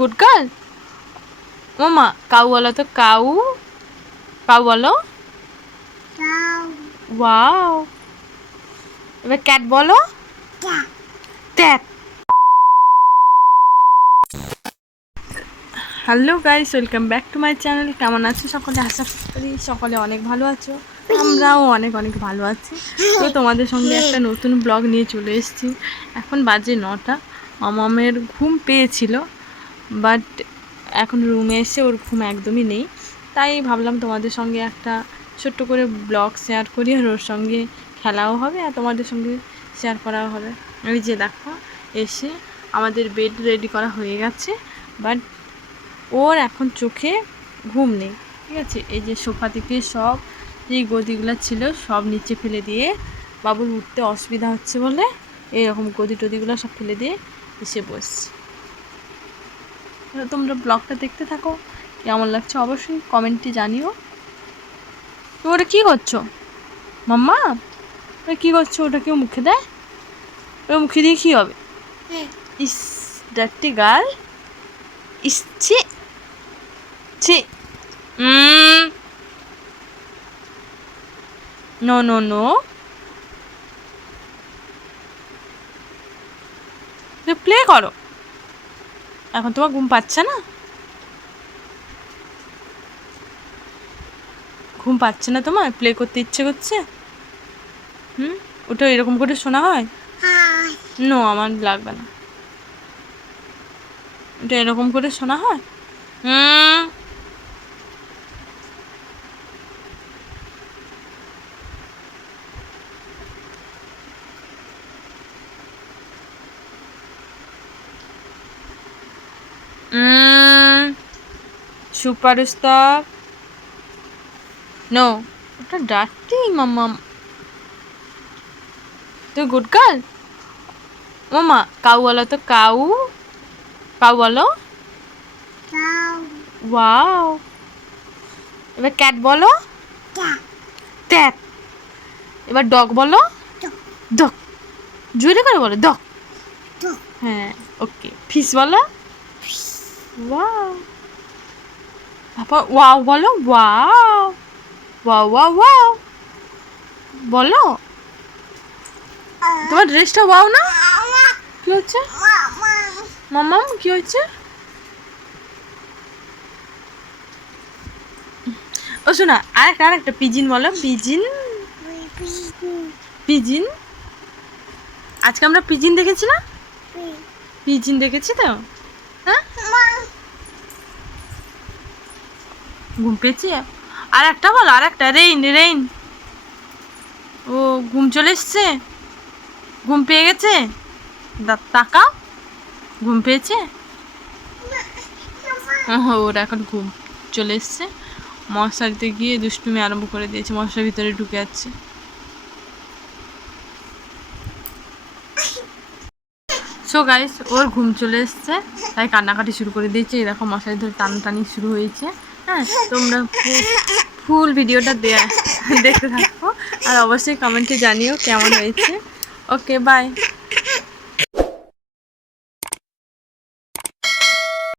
Good girl. মামা cow বলো তো, কাউ। কাউ বলো। ওয়াও। এবার ক্যাট বলো। Cat. Hello guys, welcome back to my channel. কেমন আছো সকলে? আশা করি সকলে অনেক ভালো আছো। আমরাও অনেক অনেক ভালো আছি। তো তোমাদের সঙ্গে একটা নতুন ব্লগ নিয়ে চলে এসেছি। এখন বাজে 9টা। মামামের ঘুম পেয়েছিল, বাট এখন রুমে এসে ওর ঘুম একদমই নেই। তাই ভাবলাম তোমাদের সঙ্গে একটা ছোট্ট করে ব্লগ শেয়ার করি, আর ওর সঙ্গে খেলাও হবে আর তোমাদের সঙ্গে শেয়ার করাও হবে। এই যে দেখো, এসে আমাদের বেড রেডি করা হয়ে গেছে, বাট ওর এখন চোখে ঘুম নেই। ঠিক আছে, এই যে সোফা থেকে সব যেই গদিগুলো ছিল সব নিচে ফেলে দিয়ে, বাবুর উঠতে অসুবিধা হচ্ছে বলে এইরকম গদি টদিগুলো সব ফেলে দিয়ে এসে বসছে। তোমরা ব্লগটা দেখতে থাকো, কেমন লাগছে অবশ্যই কমেন্টে জানিও। তো ওটা কী করছো মাম্মা? ওটা কী করছো? ওটা কেউ মুখে দেয়? ওটা মুখে দিয়ে কী হবে? ইস ডার্টি গার্ল। ইস ছি ছি। No no no. প্লে করো। এখন তোমার ঘুম পাচ্ছে না? ঘুম পাচ্ছে না তোমার? প্লে করতে ইচ্ছে করছে? ওটা এরকম করে শোনা হয়? নো, আমার লাগবে না। ওটা এরকম করে শোনা হয়? সুপারস্টার। নো, ওটা ডার্টি মাম্মা। তুই গুড গার্ল। মামা কাউ বলো তো, কাউ। কাউ বলো। ওয়াও। এবার ক্যাট বলো। ক্যাট। এবার ডগ বলো। ডগ। জোরে করে বলো, ডগ। হ্যাঁ, ওকে। ফিশ বলো। ওয়াও। তারপর ওয়াও বলো। ওয়াও ওয়াও ওয়াও ওয়াও বলো। তোমার ড্রেসটা ওয়াও না? কি হচ্ছে মাম্মা? কি হচ্ছে? ও শোনা, আরেকটা পিজিন বলো। পিজিন। পিজিন। আজকে আমরা পিজিন দেখেছি না? পিজিন দেখেছি তো। হ্যাঁ, ঘুম পেয়েছি। আর একটা বলো, আর একটা। Rain rain. ও ঘুম চলে এসছে, ঘুম পেয়ে গেছে। তাকাও, ঘুম পেয়েছে। ওর এখন ঘুম চলে এসছে। মশারিতে গিয়ে দুষ্টুমি আরম্ভ করে দিয়েছে, মশারির ভিতরে ঢুকে যাচ্ছে। সো গাইস, ওর ঘুম চলে এসছে, তাই কান্নাকাটি শুরু করে দিয়েছে। এরকম মশারি ধরে টানাটানি শুরু হয়েছে। হ্যাঁ, তোমরা ফুল ভিডিওটা দেখতে থাকো, আর অবশ্যই কমেন্টে জানিও কেমন হয়েছে। ওকে, বাই।